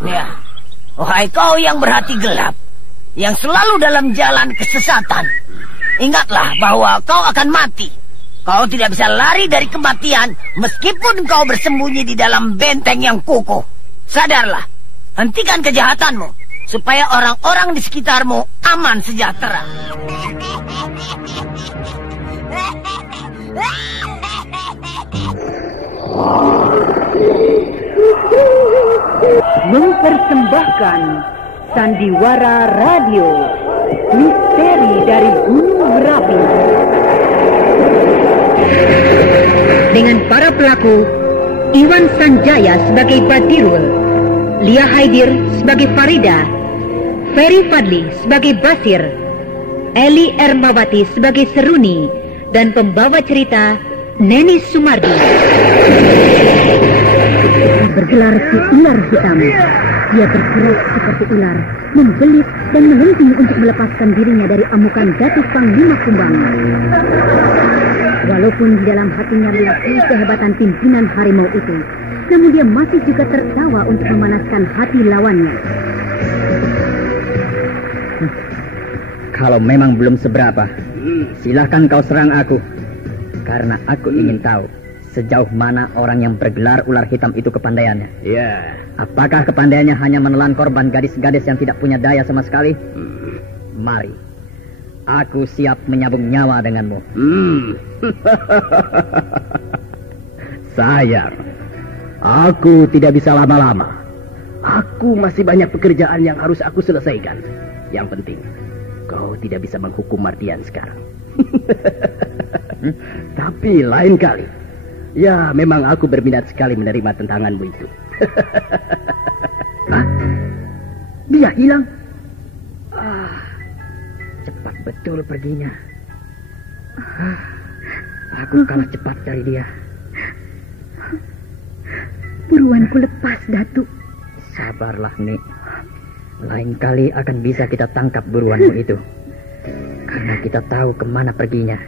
Ya, wahai kau yang berhati gelap, yang selalu dalam jalan kesesatan, ingatlah bahwa kau akan mati. Kau tidak bisa lari dari kematian meskipun kau bersembunyi di dalam benteng yang kukuh. Sadarlah, hentikan kejahatanmu supaya orang-orang di sekitarmu aman sejahtera. Mempersembahkan Sandiwara Radio, Misteri dari Gunung Merapi. Dengan para pelaku, Iwan Sanjaya sebagai Badirul, Lia Haidir sebagai Farida, Ferry Fadli sebagai Basir, Eli Ermawati sebagai Seruni, dan pembawa cerita Neni Sumardi. Bergelar si ular hitam. Dia bergerak seperti ular, membelit dan melenting untuk melepaskan dirinya dari amukan jatuh Panglima Kumbang. Walaupun di dalam hatinya melihat kehebatan pimpinan harimau itu, namun dia masih juga tertawa untuk memanaskan hati lawannya. Kalau memang belum seberapa, silahkan kau serang aku. Karena aku ingin tahu sejauh mana orang yang bergelar ular hitam itu kepandaiannya. Ya. Apakah kepandaiannya hanya menelan korban gadis-gadis yang tidak punya daya sama sekali? Mari, aku siap menyabung nyawa denganmu. Sayang, aku tidak bisa lama-lama. Aku masih banyak pekerjaan yang harus aku selesaikan. Yang penting, kau tidak bisa menghukum Mardian sekarang. Tapi lain kali, ya memang aku berminat sekali menerima tentanganmu itu. Hah? Dia hilang? Cepat betul perginya. Aku kalah cepat dari dia. Buruanku lepas, Datuk. Sabarlah, Nik. Lain kali akan bisa kita tangkap buruanmu itu. Karena kita tahu kemana perginya.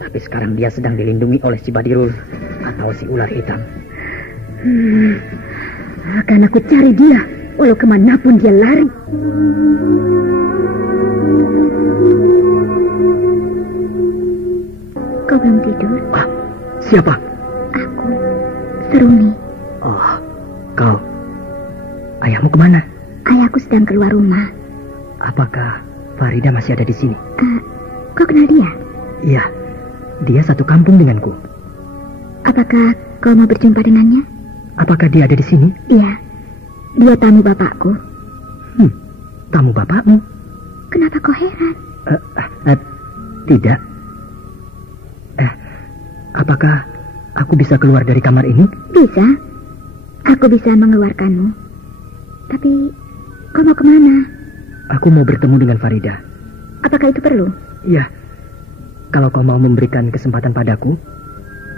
Tapi sekarang dia sedang dilindungi oleh si Badirul atau si ular hitam. Akan aku cari dia, walau kemanapun dia lari. Kau belum tidur? Siapa? Aku, Seruni. Oh, kau. Ayahmu kemana? Ayahku sedang keluar rumah. Apakah Farida masih ada di sini? Kau kenal dia? Iya, dia satu kampung denganku. Apakah kau mau berjumpa dengannya? Apakah dia ada di sini? Iya, dia tamu bapakku. Tamu bapakmu? Kenapa kau heran? Tidak. Apakah aku bisa keluar dari kamar ini? Bisa. Aku bisa mengeluarkanmu. Tapi, kau mau kemana? Aku mau bertemu dengan Farida. Apakah itu perlu? Iya. Kalau kau mau memberikan kesempatan padaku,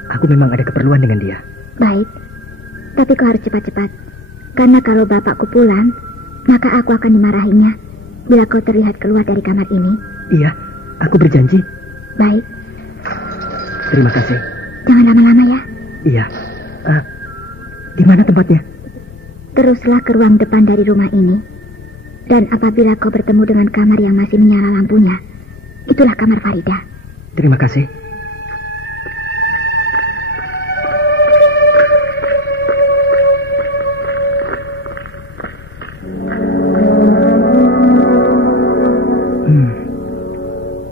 aku memang ada keperluan dengan dia. Baik. Tapi kau harus cepat-cepat. Karena kalau bapakku pulang, maka aku akan dimarahinya bila kau terlihat keluar dari kamar ini. Iya, aku berjanji. Baik. Terima kasih. Jangan lama-lama ya. Iya. Di mana tempatnya? Teruslah ke ruang depan dari rumah ini. Dan apabila kau bertemu dengan kamar yang masih menyala lampunya, itulah kamar Farida. Terima kasih.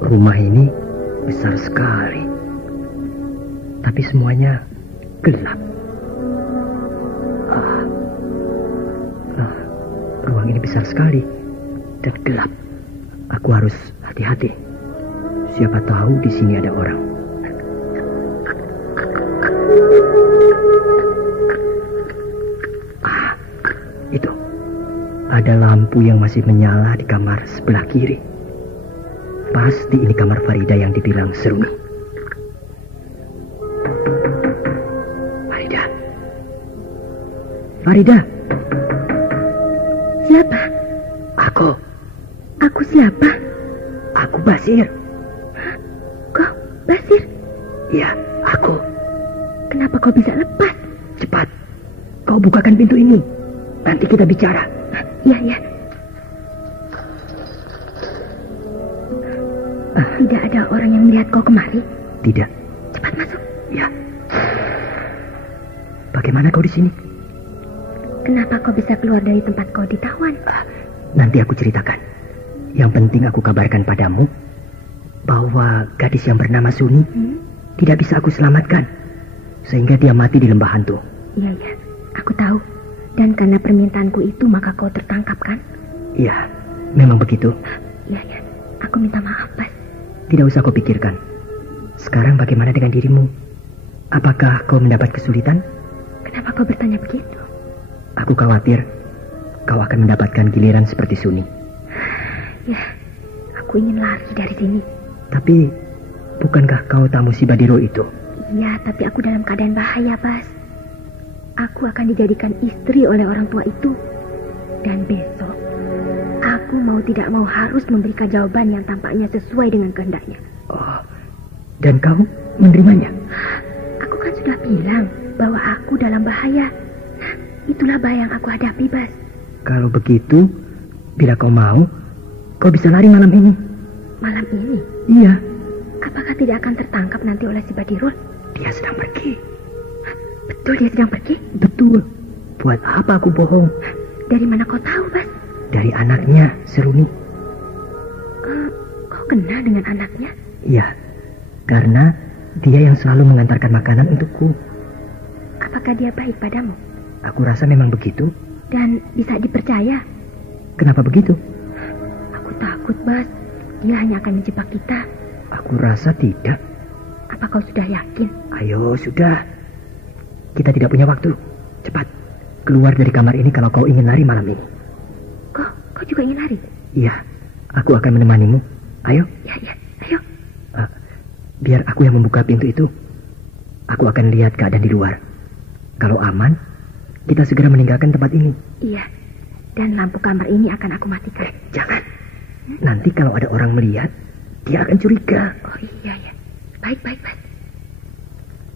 Rumah ini besar sekali. Tapi semuanya gelap. Ruang ini besar sekali dan gelap. Aku harus hati-hati. Siapa tahu di sini ada orang. Itu. Ada lampu yang masih menyala di kamar sebelah kiri. Pasti ini kamar Farida yang dibilang Seruni. Farida. Farida. Siapa? Aku. Aku siapa? Aku Basir. Kau, Basir? Iya, aku. Kenapa kau bisa lepas? Cepat. Kau bukakan pintu ini. Nanti kita bicara. Iya, iya. Tidak ada orang yang melihat kau kemari? Tidak. Cepat masuk. Ya. Bagaimana kau di sini? Kenapa kau bisa keluar dari tempat kau ditawan? Nanti aku ceritakan. Yang penting aku kabarkan padamu bahwa gadis yang bernama Suni tidak bisa aku selamatkan, sehingga dia mati di lembah hantu. Iya, iya. Aku tahu. Dan karena permintaanku itu maka kau tertangkap, kan? Iya, memang begitu. Iya, iya. Aku minta maaf, Bas. Tidak usah kau pikirkan. Sekarang bagaimana dengan dirimu? Apakah kau mendapat kesulitan? Kenapa kau bertanya begitu? Aku khawatir kau akan mendapatkan giliran seperti Suni. Ya, aku ingin lari dari sini. Tapi, bukankah kau tamu si Badiro itu? Iya, tapi aku dalam keadaan bahaya, Bas. Aku akan dijadikan istri oleh orang tua itu. Dan besok, aku mau tidak mau harus memberikan jawaban yang tampaknya sesuai dengan kehendaknya. Oh, dan kau menerimanya? Aku kan sudah bilang bahwa aku dalam bahaya. Nah, itulah bahaya yang aku hadapi, Bas. Kalau begitu, bila kau mau, kau bisa lari malam ini. Malam ini? Iya. Apakah tidak akan tertangkap nanti oleh si Badirul? Dia sedang pergi. Betul dia sedang pergi? Betul. Buat apa aku bohong? Dari mana kau tahu, Bas? Dari anaknya, Seruni. Kau kenal dengan anaknya? Iya. Karena dia yang selalu mengantarkan makanan untukku. Apakah dia baik padamu? Aku rasa memang begitu. Dan bisa dipercaya? Kenapa begitu? Aku takut, Bas. Dia hanya akan menjebak kita. Aku rasa tidak. Apa kau sudah yakin? Ayo, sudah. Kita tidak punya waktu. Cepat. Keluar dari kamar ini kalau kau ingin lari malam ini. Kau juga ingin lari? Iya. Aku akan menemanimu. Ayo. Ya, ya. Ayo. Biar aku yang membuka pintu itu. Aku akan lihat keadaan di luar. Kalau aman, kita segera meninggalkan tempat ini. Iya. Dan lampu kamar ini akan aku matikan. Jangan. Nanti kalau ada orang melihat, dia akan curiga. Oh iya, ya. Baik, baik, Bas.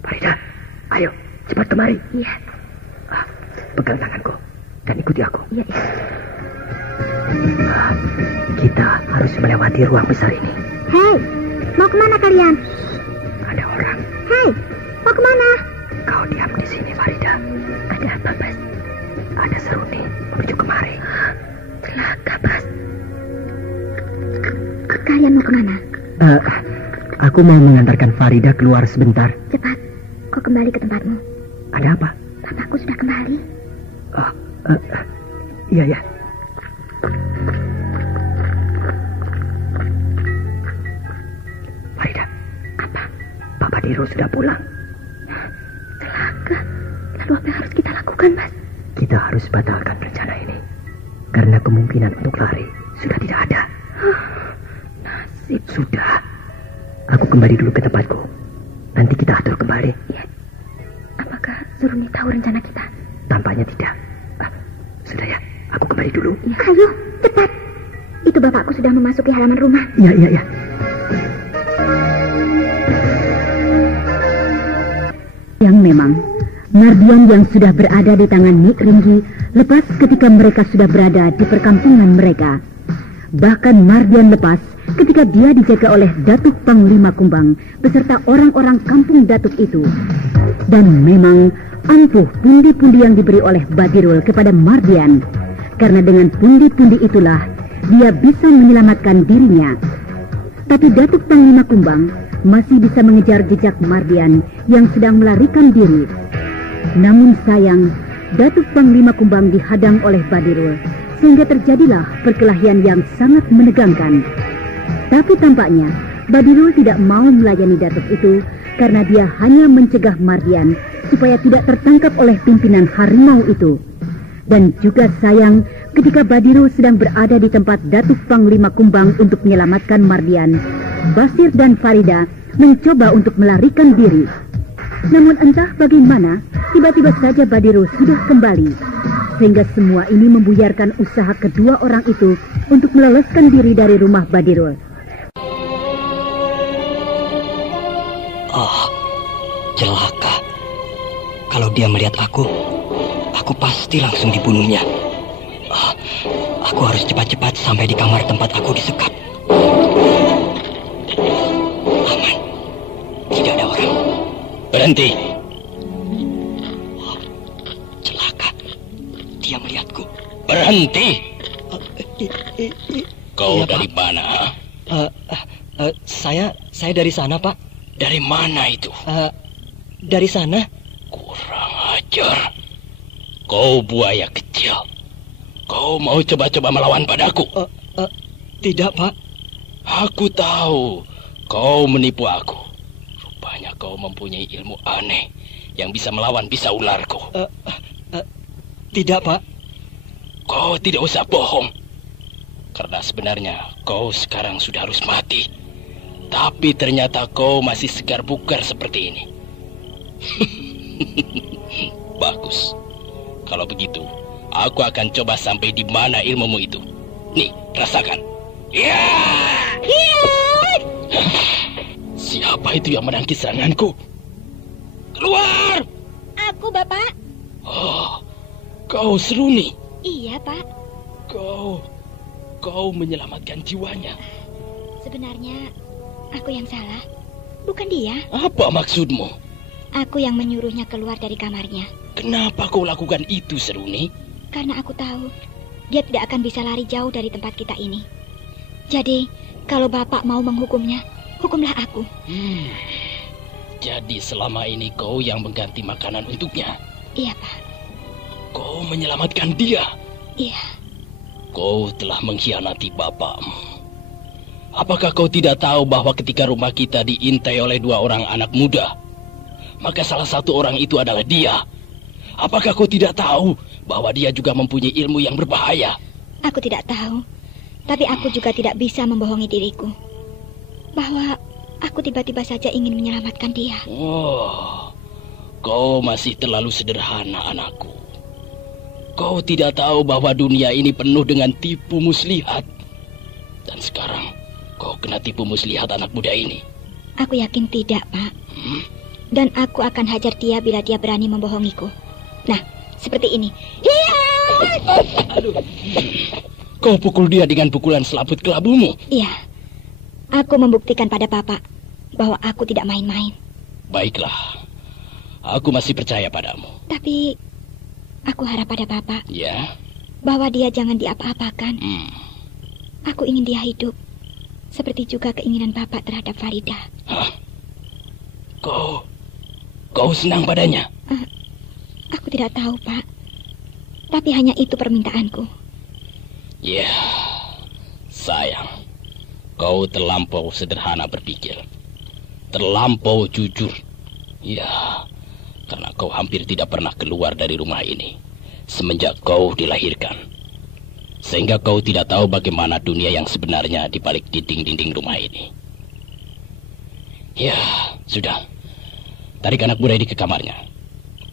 Farida, ayo, cepat kemari. Iya. Pegang tanganku dan ikuti aku. Iya, iya. Kita harus melewati ruang besar ini. Hei, mau kemana kalian? Ada orang. Hei, mau kemana? Kau diam di sini, Farida. Ada apa, Bas? Ada Seruni menuju kemari. Celaka, Bas. Kalian mau kemana? Aku mau mengantarkan Farida keluar sebentar. Cepat, kau kembali ke tempatmu. Ada apa? Bapakku sudah kembali. Oh, iya, ya. Farida. Apa? Pak Badiro sudah pulang. Celaka. Lalu apa yang harus kita lakukan, Mas? Kita harus batalkan rencana ini. Karena kemungkinan untuk lari sudah tidak ada. Nasib. Sudah. Aku kembali dulu ke tempatku. Nanti kita atur kembali. Ya. Apakah Seruni tahu rencana kita? Tampaknya tidak. Sudah ya, aku kembali dulu. Ya. Ayo, cepat. Itu bapakku sudah memasuki halaman rumah. Iya, iya, iya. Yang memang, Mardian yang sudah berada di tangan Nik Ringgi lepas ketika mereka sudah berada di perkampungan mereka. Bahkan Mardian lepas ketika dia dijaga oleh Datuk Panglima Kumbang beserta orang-orang kampung Datuk itu. Dan memang ampuh pundi-pundi yang diberi oleh Badirul kepada Mardian. Karena dengan pundi-pundi itulah dia bisa menyelamatkan dirinya. Tapi Datuk Panglima Kumbang masih bisa mengejar jejak Mardian yang sedang melarikan diri. Namun sayang, Datuk Panglima Kumbang dihadang oleh Badirul, sehingga terjadilah perkelahian yang sangat menegangkan. Tapi tampaknya Badirul tidak mau melayani Datuk itu karena dia hanya mencegah Mardian supaya tidak tertangkap oleh pimpinan harimau itu. Dan juga sayang ketika Badirul sedang berada di tempat Datuk Panglima Kumbang untuk menyelamatkan Mardian, Basir dan Farida mencoba untuk melarikan diri. Namun entah bagaimana, tiba-tiba saja Badirul sudah kembali. Sehingga semua ini membuyarkan usaha kedua orang itu untuk meloloskan diri dari rumah Badirul. Oh, celaka. Kalau dia melihat aku pasti langsung dibunuhnya. Aku harus cepat-cepat sampai di kamar tempat aku disekap. Aman. Tidak ada orang. Berhenti. Celaka. Dia melihatku. Berhenti. Kau Iya, dari mana? Saya dari sana, Pak. Dari mana itu? Dari sana. Kurang ajar. Kau buaya kecil. Kau mau coba-coba melawan padaku? Tidak, Pak. Aku tahu kau menipu aku. Rupanya kau mempunyai ilmu aneh yang bisa melawan bisa ularku. Tidak, Pak. Kau tidak usah bohong. Karena sebenarnya kau sekarang sudah harus mati. Tapi ternyata kau masih segar bugar seperti ini. Bagus. Kalau begitu, aku akan coba sampai di mana ilmumu itu. Nih, rasakan. Ya! Siapa itu yang menangkis seranganku? Keluar! Aku, Bapak. Oh, kau Seruni. Iya, Pak. Kau menyelamatkan jiwanya. Sebenarnya aku yang salah, bukan dia. Apa maksudmu? Aku yang menyuruhnya keluar dari kamarnya. Kenapa kau lakukan itu, Seruni? Karena aku tahu dia tidak akan bisa lari jauh dari tempat kita ini. Jadi, kalau Bapak mau menghukumnya, hukumlah aku. Jadi selama ini kau yang mengganti makanan untuknya? Iya, Pak. Kau menyelamatkan dia? Iya. Kau telah mengkhianati bapakmu. Apakah kau tidak tahu bahwa ketika rumah kita diintai oleh 2 orang anak muda, maka salah satu orang itu adalah dia? Apakah kau tidak tahu bahwa dia juga mempunyai ilmu yang berbahaya? Aku tidak tahu, tapi aku juga tidak bisa membohongi diriku bahwa aku tiba-tiba saja ingin menyelamatkan dia. Oh, kau masih terlalu sederhana, anakku. Kau tidak tahu bahwa dunia ini penuh dengan tipu muslihat. Dan sekarang kau kena tipu muslihat anak muda ini. Aku yakin tidak, Pak. Dan aku akan hajar dia bila dia berani membohongiku. Nah, seperti ini. Hiya! Aduh. Kau pukul dia dengan pukulan selaput kelabumu? Iya. Aku membuktikan pada Bapak bahwa aku tidak main-main. Baiklah. Aku masih percaya padamu. Tapi aku harap pada Bapak Ya? bahwa dia jangan diapa-apakan. Aku ingin dia hidup. Seperti juga keinginan Bapak terhadap Farida. Hah? Kau senang padanya? Aku tidak tahu, Pak. Tapi hanya itu permintaanku. Ya, sayang. Kau terlampau sederhana berpikir. Terlampau jujur. Ya, karena kau hampir tidak pernah keluar dari rumah ini semenjak kau dilahirkan. Sehingga kau tidak tahu bagaimana dunia yang sebenarnya di balik dinding-dinding rumah ini. Ya, sudah. Tarik anak muda ini ke kamarnya.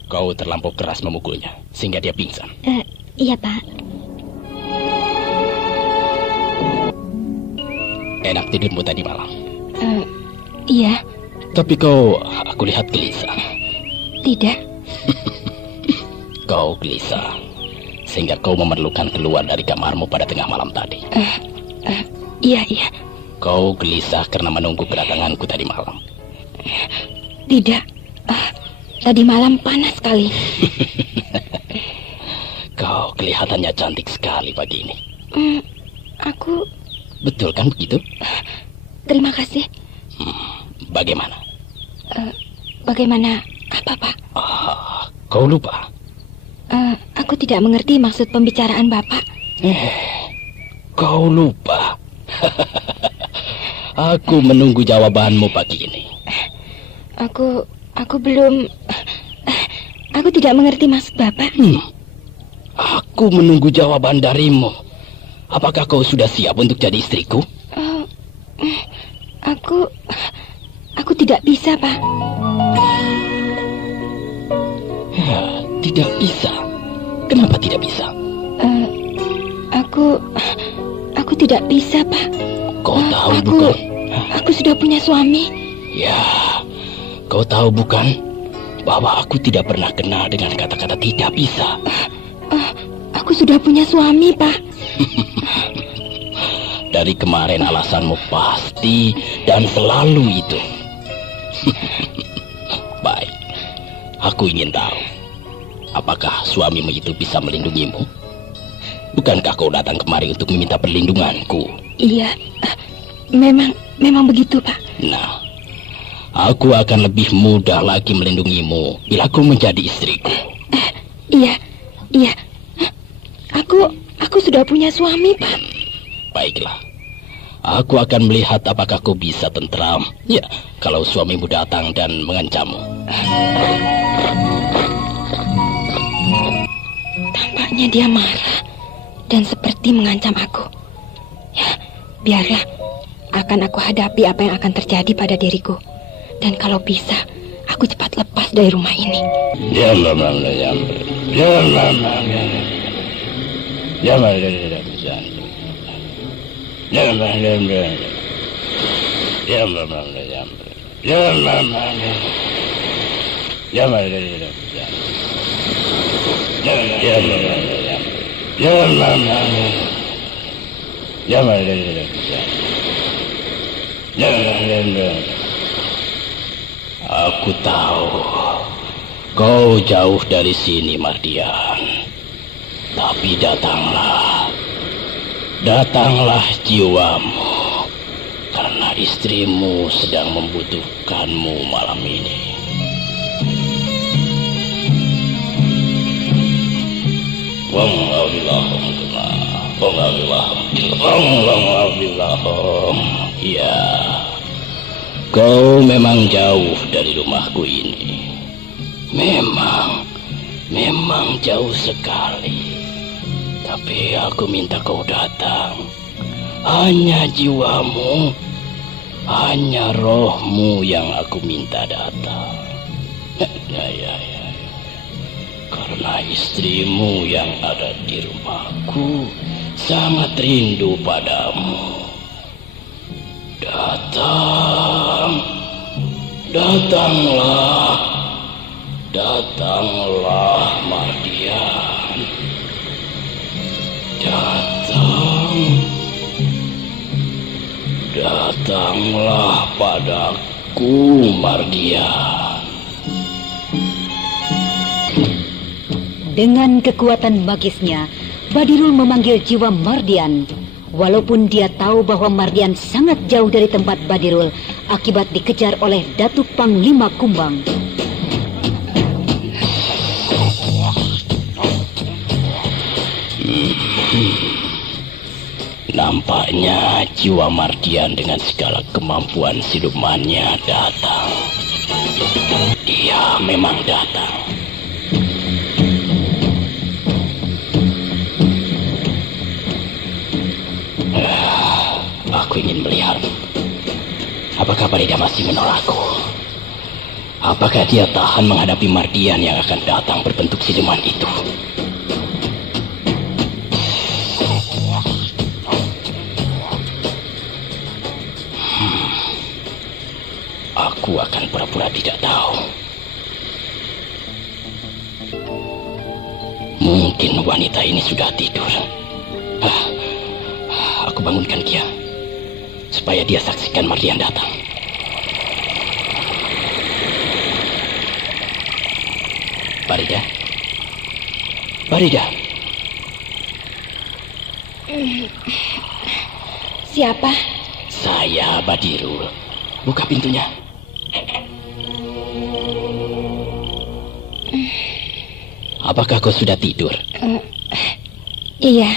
Kau terlampau keras memukulnya sehingga dia pingsan. Iya, Pak. Enak tidurmu tadi malam? Iya. Tapi aku lihat gelisah. Tidak. Kau gelisah sehingga kau memerlukan keluar dari kamarmu pada tengah malam tadi. Iya. Kau gelisah karena menunggu kedatanganku tadi malam. Tidak. Tadi malam panas sekali. Kau kelihatannya cantik sekali pagi ini. Aku... Betul kan begitu? Terima kasih. Bagaimana? Bagaimana apa, Pak? Kau lupa? Aku tidak mengerti maksud pembicaraan Bapak. Kau lupa? Aku menunggu jawabanmu pagi ini. Aku belum... Aku tidak mengerti maksud Bapak. Aku menunggu jawaban darimu. Apakah kau sudah siap untuk jadi istriku? Aku tidak bisa, Pak. Ya, tidak bisa. Kenapa tidak bisa? Aku tidak bisa, Pak. Kau tahu bukan? Aku sudah punya suami. Ya, kau tahu bukan bahwa aku tidak pernah kenal dengan kata-kata tidak bisa. Aku Aku sudah punya suami, Pak. Dari kemarin alasanmu pasti dan selalu itu. Baik, aku ingin tahu, apakah suamimu itu bisa melindungimu? Bukankah kau datang kemari untuk meminta perlindunganku? Iya, memang begitu, Pak. Nah, aku akan lebih mudah lagi melindungimu bila kau menjadi istriku. Iya. Aku sudah punya suami, Pak. Baiklah, aku akan melihat apakah kau bisa tentram. Ya, kalau suamimu datang dan mengancammu. Tampaknya dia marah dan seperti mengancam aku. Ya, biarlah. Akan aku hadapi apa yang akan terjadi pada diriku. Dan kalau bisa, aku cepat lepas dari rumah ini. Aku tahu kau jauh dari sini, Mardian. Tapi datanglah jiwamu, karena istrimu sedang membutuhkanmu malam ini. Ya, kau memang jauh dari rumahku ini. Memang jauh sekali. Tapi aku minta kau datang. Hanya jiwamu, hanya rohmu yang aku minta datang. Ya. Karena istrimu yang ada di rumahku sangat rindu padamu. Datanglah Mardian. Datanglah padaku, Mardian. Dengan kekuatan magisnya, Badirul memanggil jiwa Mardian. Walaupun dia tahu bahwa Mardian sangat jauh dari tempat Badirul akibat dikejar oleh Datuk Panglima Kumbang. Nampaknya jiwa Mardian dengan segala kemampuan silumannya datang. Dia memang datang. Aku ingin melihat apakah Farida masih menolakku. Apakah dia tahan menghadapi Mardian yang akan datang berbentuk siluman itu? Aku akan pura-pura tidak tahu. Mungkin wanita ini sudah tidur. Aku bangunkan dia supaya dia saksikan Mardian datang. Farida. Siapa? Saya, Badirul. Buka pintunya. Apakah kau sudah tidur? Iya.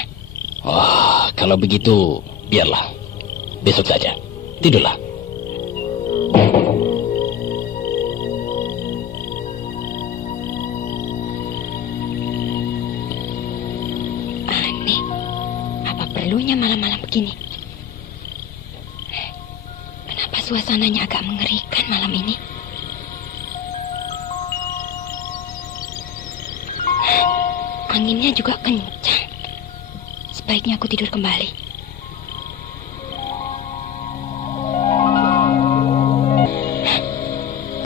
Oh, kalau begitu, biarlah. Besok saja. Tidurlah. Aneh. Apa perlunya malam-malam begini? Kenapa suasananya agak mengerikan malam ini? Anginnya juga kencang. Sebaiknya aku tidur kembali.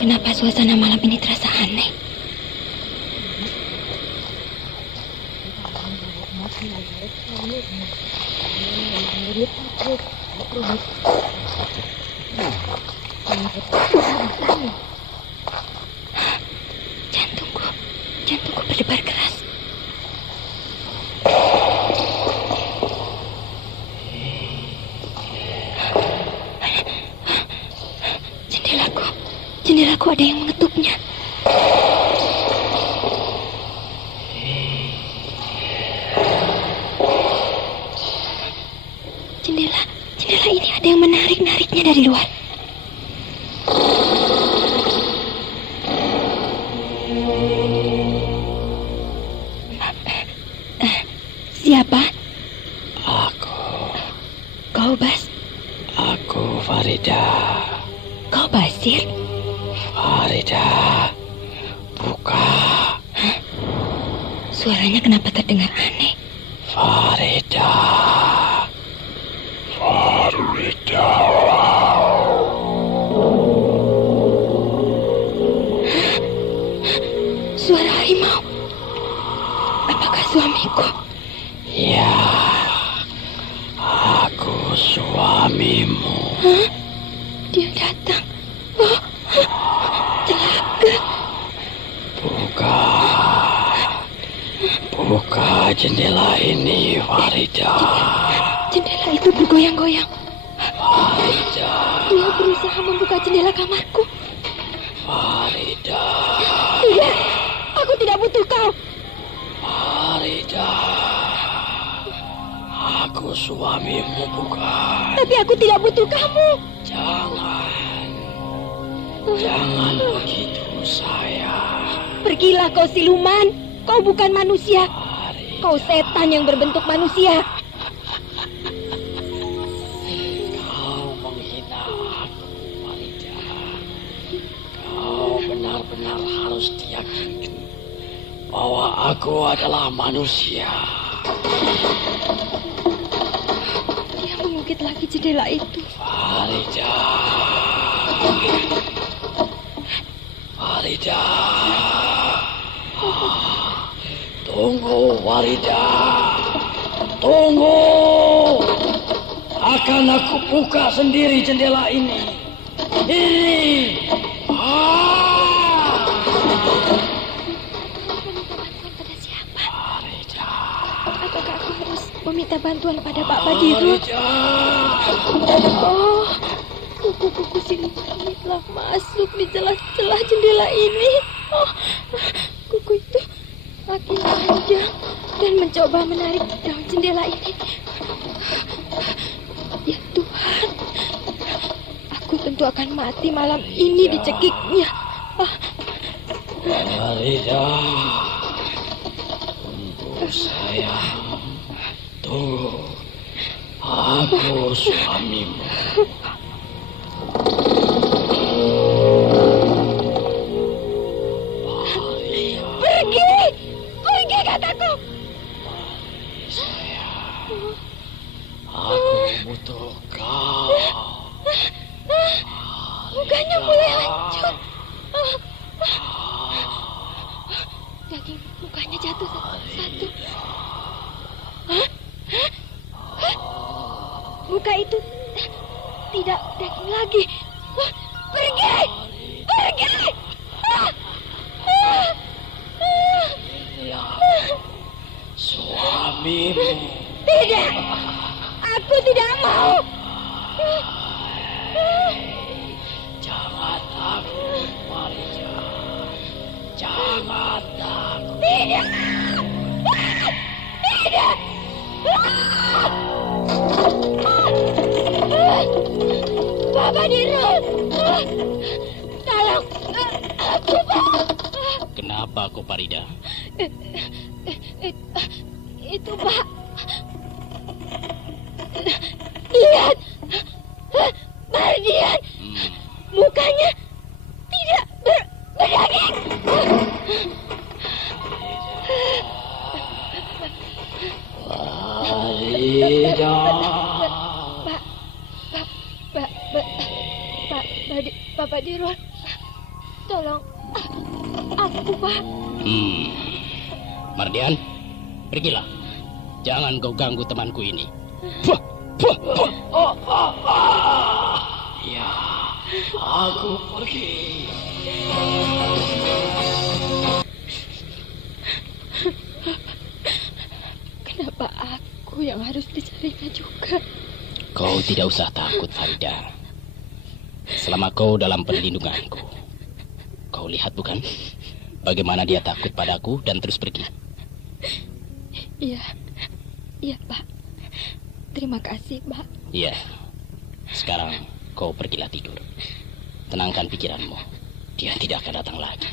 Kenapa suasana malam ini terasa aneh? Jantungku berdebar keras. Jendelaku ada yang mengetuknya. Jendela ini ada yang menarik-nariknya dari luar. Siapa? Aku. Kau, Bas? Aku, Farida. Kau Basir? Farida, buka. Hah? Suaranya kenapa terdengar aneh? Farida. Farida. Suara harimau. Apakah suamiku? Ya, aku suamimu. Hah? Dia datang. Oh, celaka. Buka jendela ini, Farida. Jendela itu bergoyang-goyang. Farida. Dia berusaha membuka jendela kamarku. Farida. Tidak, aku tidak butuh kau. Farida. Aku suamimu, bukan. Tapi aku tidak butuh kamu. Jangan begitu, sayang. Pergilah kau siluman. Kau bukan manusia. Farida. Kau setan yang berbentuk manusia. Kau menghina aku, Farida. Kau benar-benar harus diyakinkan bahwa aku adalah manusia. Dia mengukit lagi jendela itu. Farida. Farida. Tunggu, Farida. Tunggu. Akan aku buka sendiri jendela ini. Ini. Pada siapa? Farida. Apakah aku harus meminta bantuan pada Pak Badirul? Oh, kuku-kuku siluman ini telah masuk di celah-celah jendela ini. Oh, kuku itu makin panjang dan mencoba menarik daun jendela ini. Ya Tuhan, aku tentu akan mati malam ini dicekiknya. Farida. Tunggu, sayang. Tunggu. Aku suamimu. Pergi kataku. Sayang. Aku butuh kau. Mukanya mulai hancur. Daging mukanya jatuh satu. Hah? Muka itu tidak daging lagi. Pergi! Suamimu. Tidak! Aku tidak mau! Jangan takut, Farida. Jangan takut. Tidak! Tidak! Pak Badirul! Tolong aku, Pak! Kenapa kau, Farida? Itu, Pak. Lihat! Mardian! Mukanya tidak berdaging! Farida. Pak Badirul, tolong aku, Pak. Mardian, pergilah. Jangan kau ganggu temanku ini. Ya, aku pergi. Kenapa aku yang harus dicarinya juga? Kau tidak usah takut, Farida. Selama kau dalam perlindunganku. Kau lihat bukan? Bagaimana dia takut padaku dan terus pergi. Iya, Pak. Terima kasih, Pak. Iya. Sekarang kau pergilah tidur. Tenangkan pikiranmu. Dia tidak akan datang lagi.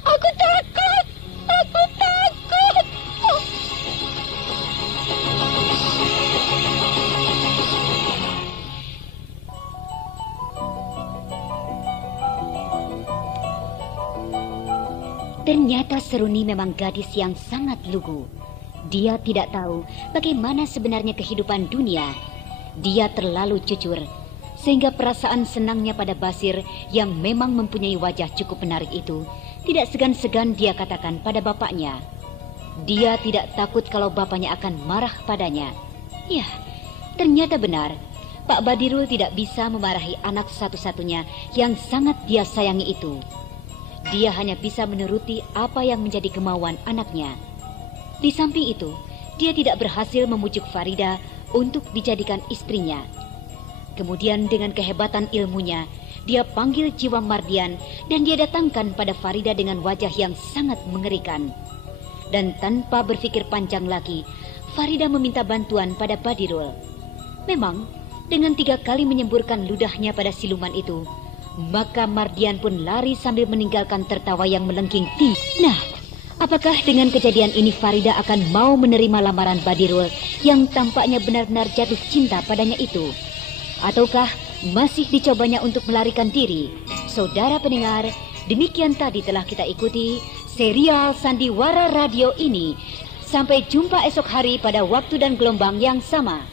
Aku takut. Aku takut. Ternyata Seruni memang gadis yang sangat lugu. Dia tidak tahu bagaimana sebenarnya kehidupan dunia. Dia terlalu jujur, sehingga perasaan senangnya pada Basir yang memang mempunyai wajah cukup menarik itu tidak segan-segan dia katakan pada bapaknya. Dia tidak takut kalau bapaknya akan marah padanya. Ya, ternyata benar. Pak Badirul tidak bisa memarahi anak satu-satunya yang sangat dia sayangi itu. Dia hanya bisa menuruti apa yang menjadi kemauan anaknya. Di samping itu, dia tidak berhasil memujuk Farida untuk dijadikan istrinya. Kemudian dengan kehebatan ilmunya, dia panggil jiwa Mardian dan dia datangkan pada Farida dengan wajah yang sangat mengerikan. Dan tanpa berpikir panjang lagi, Farida meminta bantuan pada Badirul. Memang, dengan 3 kali menyemburkan ludahnya pada siluman itu, maka Mardian pun lari sambil meninggalkan tertawa yang melengking tinggi. Nah, apakah dengan kejadian ini Farida akan mau menerima lamaran Badirul yang tampaknya benar-benar jatuh cinta padanya itu? Ataukah masih dicobanya untuk melarikan diri? Saudara pendengar, demikian tadi telah kita ikuti serial Sandiwara Radio ini. Sampai jumpa esok hari pada waktu dan gelombang yang sama.